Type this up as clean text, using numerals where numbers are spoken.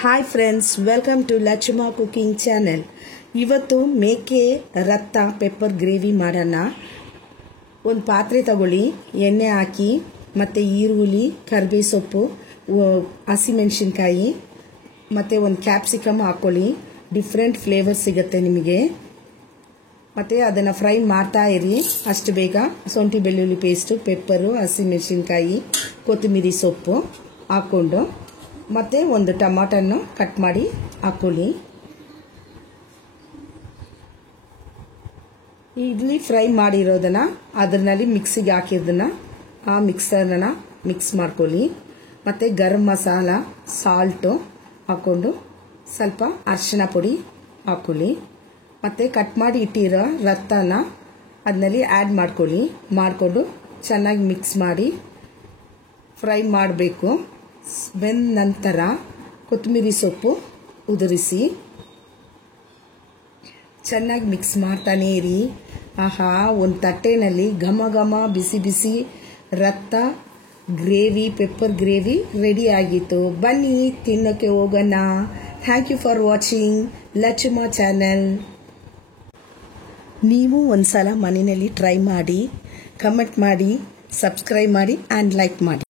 Hi friends, welcome to Lachchuma cooking channel. ಇವತ್ತು ಮೇಕೆ ರತ್ತ pepper gravy ಮಾಡೋಣ. ಒಂದು ಪಾತ್ರೆ ತಗೊಳ್ಳಿ, ಎಣ್ಣೆ ಹಾಕಿ, ಮತ್ತು ಈರುಳ್ಳಿ, ಕರಿಬೇವು ಸೊಪ್ಪು, ಹಸಿಮೆಣಸಿನ್ಕಾಯಿ ಮತ್ತು ಒಂದು ಕ್ಯಾಪ್ಸಿಕಮ್ ಹಾಕ್ಕೊಳ್ಳಿ. ಡಿಫ್ರೆಂಟ್ ಫ್ಲೇವರ್ ಸಿಗುತ್ತೆ ನಿಮಗೆ. ಮತ್ತು ಅದನ್ನು ಫ್ರೈ ಮಾಡ್ತಾ ಇರಿ ಅಷ್ಟು ಬೇಗ. ಶುಂಠಿ ಬೆಳ್ಳುಳ್ಳಿ ಪೇಸ್ಟು, ಪೆಪ್ಪರು, ಹಸಿಮೆಣಸಿನ್ಕಾಯಿ, ಕೊತ್ತಂಬರಿ ಸೊಪ್ಪು ಹಾಕ್ಕೊಂಡು, ಮತ್ತು ಒಂದು ಟೊಮಾಟನ್ನು ಕಟ್ ಮಾಡಿ ಹಾಕ್ಕೊಳ್ಳಿ. ಇಲ್ಲಿ ಫ್ರೈ ಮಾಡಿರೋದನ್ನು ಅದರಲ್ಲಿ ಮಿಕ್ಸಿಗೆ ಹಾಕಿದ್ದನ್ನು ಆ ಮಿಕ್ಸರನ್ನು ಮಿಕ್ಸ್ ಮಾಡ್ಕೊಳ್ಳಿ. ಮತ್ತು ಗರಂ ಮಸಾಲ, ಸಾಲ್ಟು ಹಾಕ್ಕೊಂಡು, ಸ್ವಲ್ಪ ಅರಿಶಿನ ಪುಡಿ ಹಾಕ್ಕೊಳ್ಳಿ. ಮತ್ತು ಕಟ್ ಮಾಡಿ ಇಟ್ಟಿರೋ ರತ್ತನ ಅದರಲ್ಲಿ ಆ್ಯಡ್ ಮಾಡಿಕೊಂಡು ಚೆನ್ನಾಗಿ ಮಿಕ್ಸ್ ಮಾಡಿ ಫ್ರೈ ಮಾಡಬೇಕು. ಬೆಂದ ನಂತರ ಕೊತ್ತಂಬರಿ ಸೊಪ್ಪು ಉದುರಿಸಿ ಚೆನ್ನಾಗಿ ಮಿಕ್ಸ್ ಮಾಡ್ತಾನೇ ಇರಿ. ಆಹಾ, ಒಂದು ತಟ್ಟೆನಲ್ಲಿ ಘಮ ಘಮ ಬಿಸಿ ಬಿಸಿ ರತ್ತ ಗ್ರೇವಿ, ಪೆಪ್ಪರ್ ಗ್ರೇವಿ ರೆಡಿ ಆಗಿತ್ತು. ಬನ್ನಿ ತಿನ್ನೋಕ್ಕೆ ಹೋಗೋಣ. Thank you for watching Lachchuma channel. ನೀವು ಒಂದ್ಸಲ ಮನೆಯಲ್ಲಿ ಟ್ರೈ ಮಾಡಿ, ಕಮೆಂಟ್ ಮಾಡಿ, ಸಬ್ಸ್ಕ್ರೈಬ್ ಮಾಡಿ ಆ್ಯಂಡ್ ಲೈಕ್ ಮಾಡಿ.